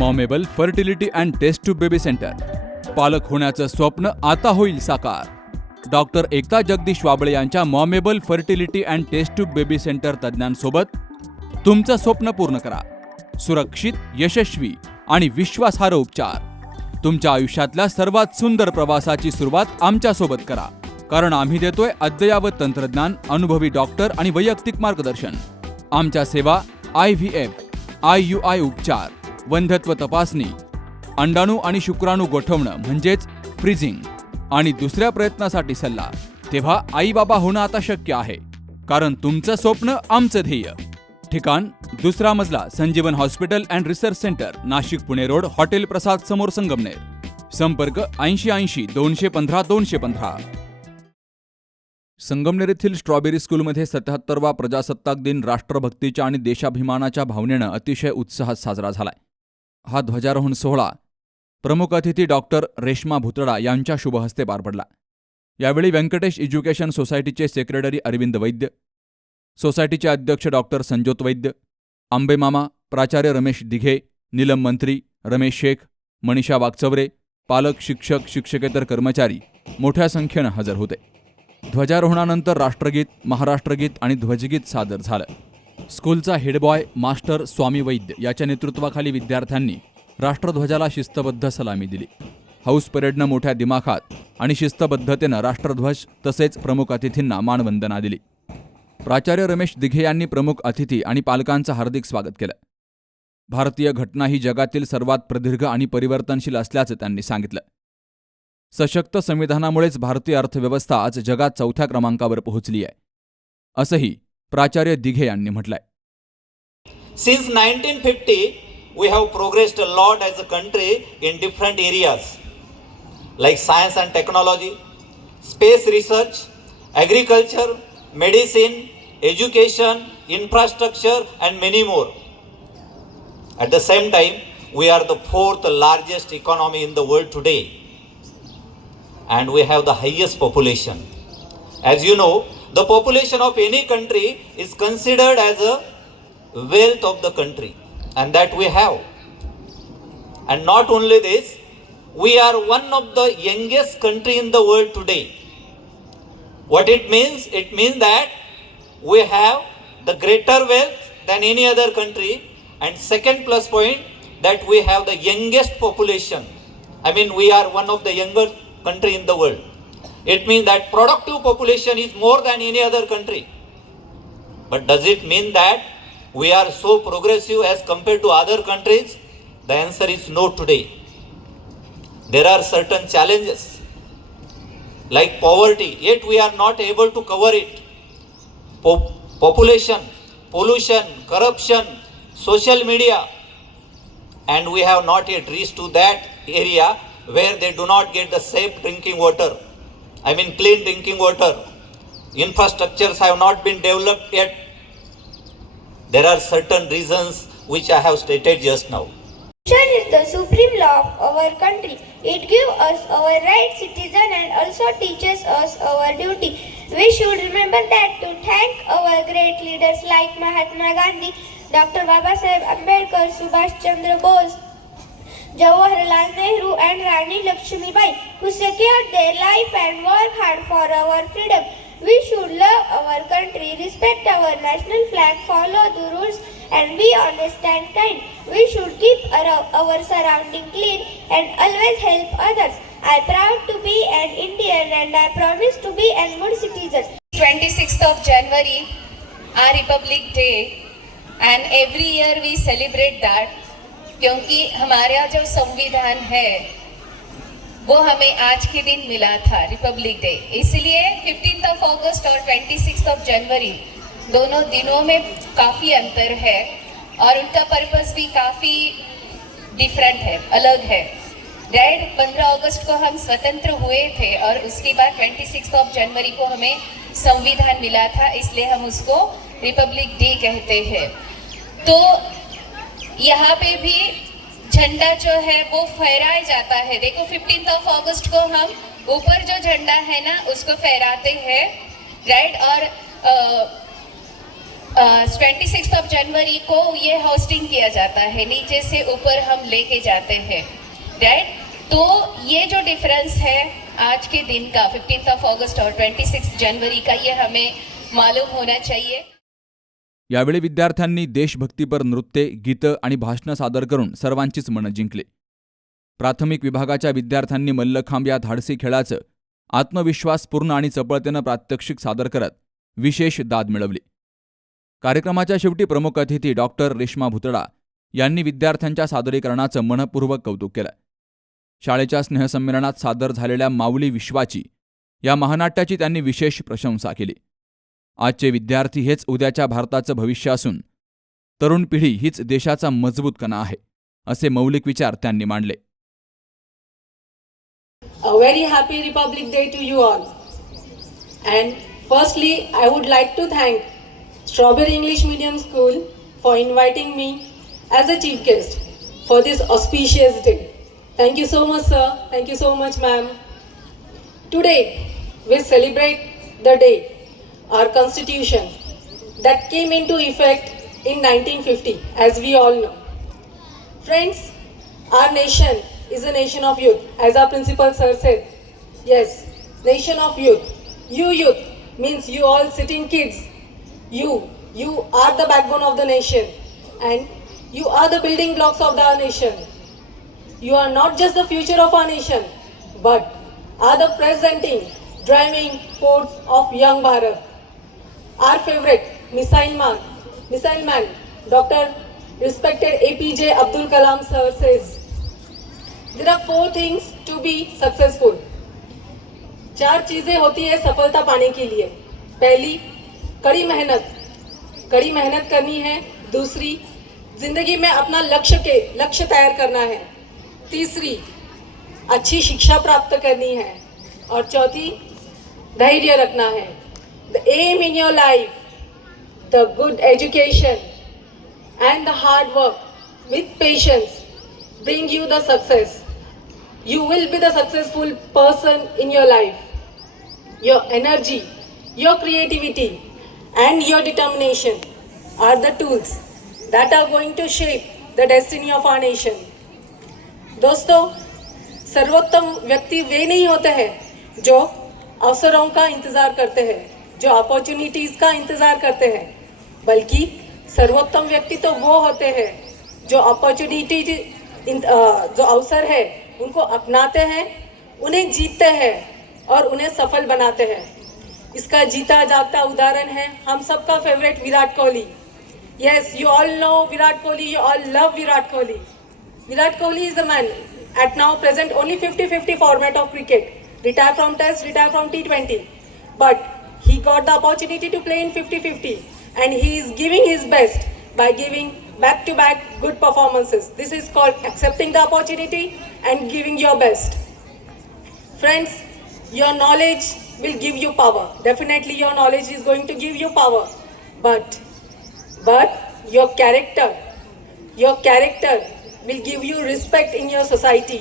मॉमेबल fertility and test tube baby centre. पालक होण्याचं स्वप्न आता होईल साकार. डॉक्टर एकता जगदीश वाबळे यांच्या मॉमेबल fertility and test tube baby centre तज्ज्ञांसोबत तुमचं स्वप्न पूर्ण करा. सुरक्षित, यशस्वी आणि विश्वासार्ह उपचार. तुमच्या आयुष्यातल्या सर्वात सुंदर प्रवासाची सुरुवात आमच्यासोबत करा, कारण आम्ही देतोय अद्ययावत तंत्रज्ञान, अनुभवी डॉक्टर आणि वैयक्तिक मार्गदर्शन. आमच्या सेवा IVF, IUI उपचार, वंध्यत्व तपासणी, अंडाणू आणि शुक्राणू गोठवणं म्हणजेच फ्रीजिंग आणि दुसऱ्या प्रयत्नासाठी सल्ला. तेव्हा आई बाबा होणं आता शक्य आहे, कारण तुमचं स्वप्न आमचं ध्येय. ठिकाण दुसरा मजला, Sanjeevan hospital and research centre, Nashik Pune road, hotel Prasad समोर, संगमनेर. संपर्क 8080 215 215. संगमनेर येथील स्ट्रॉबेरी स्कूलमध्ये 77वा प्रजासत्ताक दिन राष्ट्रभक्तीच्या आणि देशाभिमानाच्या भावनेनं अतिशय उत्साहात साजरा झालाय. हा ध्वजारोहण सोहळा प्रमुख अतिथी डॉक्टर रेश्मा भुतडा यांच्या शुभहस्ते पार पडला. यावेळी व्यंकटेश एज्युकेशन सोसायटीचे सेक्रेटरी अरविंद वैद्य, सोसायटीचे अध्यक्ष डॉक्टर संजोत वैद्य, आंबेमामा, प्राचार्य रमेश दिघे, नीलम मंत्री, रमेश शेख, मनीषा वागचवरे, पालक, शिक्षक, शिक्षकेतर कर्मचारी मोठ्या संख्येनं हजर होते. ध्वजारोहणानंतर राष्ट्रगीत, महाराष्ट्रगीत आणि ध्वजगीत सादर झालं. स्कूलचा हेडबॉय मास्टर स्वामी वैद्य याच्या नेतृत्वाखाली विद्यार्थ्यांनी राष्ट्रध्वजाला शिस्तबद्ध सलामी दिली. हाऊस परेडनं मोठ्या दिमाखात आणि शिस्तबद्धतेनं राष्ट्रध्वज तसेच प्रमुख अतिथींना मानवंदना दिली. प्राचार्य रमेश दिघे यांनी प्रमुख अतिथी आणि पालकांचं हार्दिक स्वागत केलं. भारतीय घटना ही जगातील सर्वात प्रदीर्घ आणि परिवर्तनशील असल्याचं त्यांनी सांगितलं. सशक्त संविधानामुळेच भारतीय अर्थव्यवस्था आज जगात 4थ्या क्रमांकावर पोहोचली आहे, असंही प्राचार्य दिघे यांनी म्हटलंय. Since 1950, we have progressed a lot as a country in different areas like science and technology, space research, agriculture, medicine, education, infrastructure and many more. At the same time, we are the 4th largest economy in the world today and we have the highest population. As you know, the population of any country is considered as a wealth of the country and that we have. And not only this, we are one of the youngest country in the world today. What it means? It means that we have the greater wealth than any other country, and second plus point that we have the youngest population. I mean, we are one of the younger country in the world. It means that productive population is more than any other country. But does it mean that we are so progressive as compared to other countries? The answer is no today. There are certain challenges like poverty, yet we are not able to cover it. Population, pollution, corruption, social media, and we have not yet reached to that area where they do not get the safe drinking water. I mean clean drinking water. Infrastructures have not been developed yet. There are certain reasons which I have stated just now. Constitution is the supreme law of our country. It gives us our right citizen and also teaches us our duty. We should remember that to thank our great leaders like Mahatma Gandhi, Dr. Babasaheb Ambedkar, Subhash Chandra Bose, Jawaharlal Nehru and Rani Lakshmibai, who secured their life and worked hard for our freedom. We should love our country, respect our national flag, follow the rules and be honest and kind. We should keep our surrounding clean and always help others. I am proud to be an Indian and I promise to be a good citizen. 26th of January, our Republic Day, and every year we celebrate that. क्योंकि हमारा जो संविधान है वो हमें आज के दिन मिला था, रिपब्लिक डे. इसलिए 15th of August और 26th of January दोनों दिनों में काफ़ी अंतर है और उनका पर्पस भी काफ़ी डिफरेंट है, अलग है. राइट, 15 अगस्त को हम स्वतंत्र हुए थे और उसके बाद 26th of January को हमें संविधान मिला था, इसलिए हम उसको रिपब्लिक डे कहते हैं. तो यहाँ पे भी झंडा जो है वो फहराया जाता है. देखो 15th of August को हम ऊपर जो झंडा है ना उसको फहराते हैं, राइट. और 26 जनवरी को ये होस्टिंग किया जाता है, नीचे से ऊपर हम लेके जाते हैं, राइट। तो ये जो डिफरेंस है आज के दिन का 15 अगस्त और 26 जनवरी का, ये हमें मालूम होना चाहिए। यावेळी विद्यार्थ्यांनी देशभक्तीपर नृत्ये, गीतं आणि भाषणं सादर करून सर्वांचीच मनं जिंकली. प्राथमिक विभागाच्या विद्यार्थ्यांनी मल्लखांब या धाडसी खेळाचं आत्मविश्वासपूर्ण आणि चपळतेनं प्रात्यक्षिक सादर करत विशेष दाद मिळवली. कार्यक्रमाच्या शेवटी प्रमुख अतिथी डॉक्टर रेश्मा भुतडा यांनी विद्यार्थ्यांच्या सादरीकरणाचं मनपूर्वक कौतुक केलं. शाळेच्या स्नेहसंमेलनात सादर झालेल्या माऊली विश्वाची या महानाट्याची त्यांनी विशेष प्रशंसा केली. आजचे विद्यार्थी हेच उद्याच्या भारताचं भविष्य असून तरुण पिढी हीच देशाचा मजबूत कणा आहे, असे मौलिक विचार त्यांनी मांडले. A very happy Republic Day to you all. And firstly, I would like to thank Strawberry English Medium School for inviting me as a chief guest for this auspicious day. Thank you so much, sir. Thank you so much, ma'am. Today, we celebrate the day, our constitution, that came into effect in 1950, as we all know. Friends, our nation is a nation of youth, as our principal sir said. Yes, nation of youth. You youth means you all sitting kids. You are the backbone of the nation, and you are the building blocks of our nation. You are not just the future of our nation, but are the presenting, driving force of young Bharat. Our favorite missile man, Dr. respected APJ Abdul Kalam sir says, there are 4 things to be successful. 4 चीजें होती है सफलता पाने के लिए. पहली, कड़ी मेहनत करनी है. दूसरी, जिंदगी में अपना लक्ष्य तैयार करना है. तीसरी, अच्छी शिक्षा प्राप्त करनी है. और चौथी, धैर्य रखना है. The aim in your life, the good education and the hard work with patience bring you the success. You will be the successful person in your life. Your energy, your creativity and your determination are the tools that are going to shape the destiny of our nation. दोस्तों, सर्वोत्तम व्यक्ति वे नहीं होते हैं जो अवसरों का इंतज़ार करते हैं, जो अपॉर्चुनिटीज़ का इंतज़ार करते हैं, बल्कि सर्वोत्तम व्यक्ति तो वो होते हैं जो जो अवसर है उनको अपनाते हैं, उन्हें जीतते हैं और उन्हें सफल बनाते हैं. इसका जीता जागता उदाहरण है हम सबका favourite Virat Kohli. Yes, you all know Virat Kohli, you all love Virat Kohli. Virat Kohli is the man at now present only 50-50 format of cricket. Retire from Test, retire from T20. But he got the opportunity to play in 50-50 and he is giving his best by giving back-to-back good performances. This is called accepting the opportunity and giving your best. Friends, your knowledge will give you power. Definitely your knowledge is going to give you power. But your character will give you respect in your society.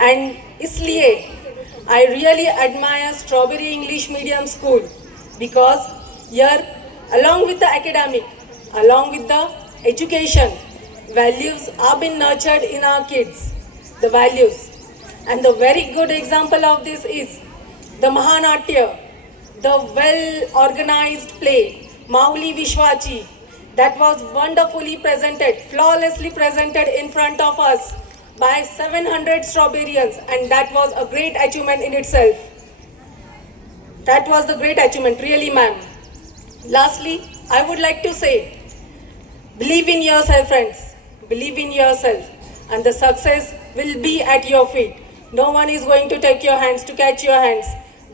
And इसलिए I really admire Strawberry English Medium School because here, along with the academic, along with the education, values are being nurtured in our kids, the values. And the very good example of this is the Mahanatya, the well-organized play, Mauli Vishwachi, that was wonderfully presented, flawlessly presented in front of us by 700 Strawberrians, and that was a great achievement in itself. That was the great achievement, really, ma'am. Lastly, I would like to say, believe in yourself, friends. Believe in yourself, and the success will be at your feet. No one is going to take your hands, to catch your hands.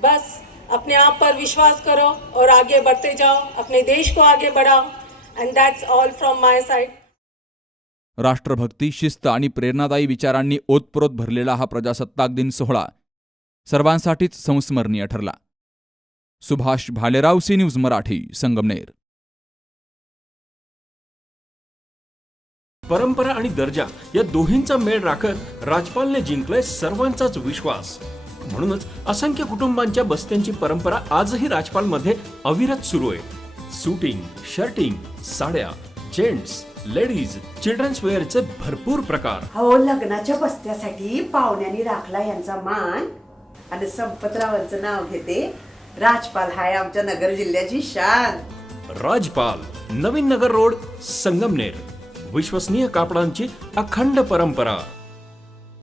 बस अपने आप पर विश्वास करो और आगे बढ़ते जाओ, अपने देश को आगे बढ़ाओ. And that's all from my side. राष्ट्रभक्ती, शिस्त आणि प्रेरणादायी विचारांनी ओतप्रोत भरलेला हा प्रजासत्ताक दिन सोहळा सर्वांसाठीच संस्मरणीय ठरला. सुभाष भालेराव, सी न्यूज मराठी, संगमनेर. परंपरा आणि दर्जा या दोहींचा मेळ राखत राजपालने जिंकलाय सर्वांचाच विश्वास. म्हणूनच असंख्य कुटुंबांच्या बस्त्यांची परंपरा आजही राजपालमध्ये अविरत सुरू आहे. सुटिंग, शर्टिंग, साड्या, जेंट्स, लेडीज, चिल्ड्रन्स वेअरचे भरपूर प्रकार. हो, लग्नाच्या बस्त्यासाठी पाहुण्यांनी राखला यांचा मान. आणि संपतरावांचं नाव घेते. राजपाल हाय आमच्या नगर जिल्ह्याची शान. राजपाल, नवीन नगर रोड, संगमनेर. विश्वसनीय कापडांची अखंड परंपरा.